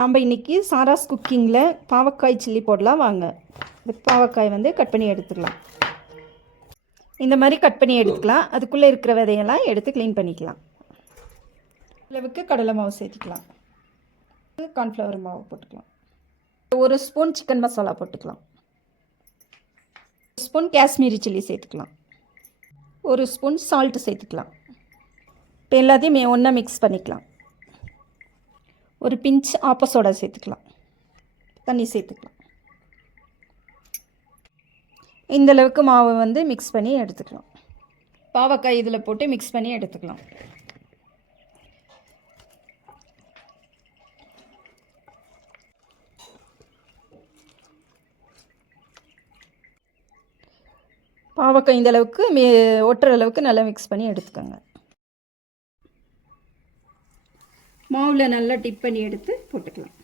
நம்ம இன்றைக்கி சாராஸ் குக்கிங்கில் பாவக்காய் சில்லி போடலாம் வாங்க. பாவக்காய் வந்து கட் பண்ணி எடுத்துக்கலாம். இந்த மாதிரி கட் பண்ணி எடுத்துக்கலாம். அதுக்குள்ளே இருக்கிற விதையெல்லாம் எடுத்து க்ளீன் பண்ணிக்கலாம். அளவுக்கு கடலை மாவு சேர்த்துக்கலாம். கார்ன்ஃப்ளவர் மாவு போட்டுக்கலாம். 1 ஸ்பூன் சிக்கன் மசாலா போட்டுக்கலாம். 1 ஸ்பூன் காஷ்மீரி சில்லி சேர்த்துக்கலாம். 1 ஸ்பூன் சால்ட்டு சேர்த்துக்கலாம். இப்போ எல்லாத்தையும் ஒன்றா மிக்ஸ் பண்ணிக்கலாம். ஒரு பிஞ்ச் ஆப்ப சோடா சேர்த்துக்கலாம். தண்ணி சேர்த்துக்கலாம். இந்தளவுக்கு மாவு வந்து மிக்ஸ் பண்ணி எடுத்துக்கலாம். பாவக்காய் இதில் போட்டு மிக்ஸ் பண்ணி எடுத்துக்கலாம். பாவக்காய் இந்தளவுக்கு ஒட்டுற அளவுக்கு நல்லா மிக்ஸ் பண்ணி எடுத்துக்கோங்க. மாவில் நல்லா டிப் பண்ணி எடுத்து போட்டுக்கலாம்.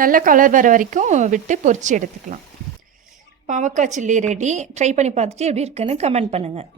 நல்ல கலர் வர வரைக்கும் விட்டு பொரித்து எடுத்துக்கலாம். பாவக்காய் சில்லி ரெடி. ட்ரை பண்ணி பார்த்துட்டு எப்படி இருக்குன்னு கமெண்ட் பண்ணுங்கள்.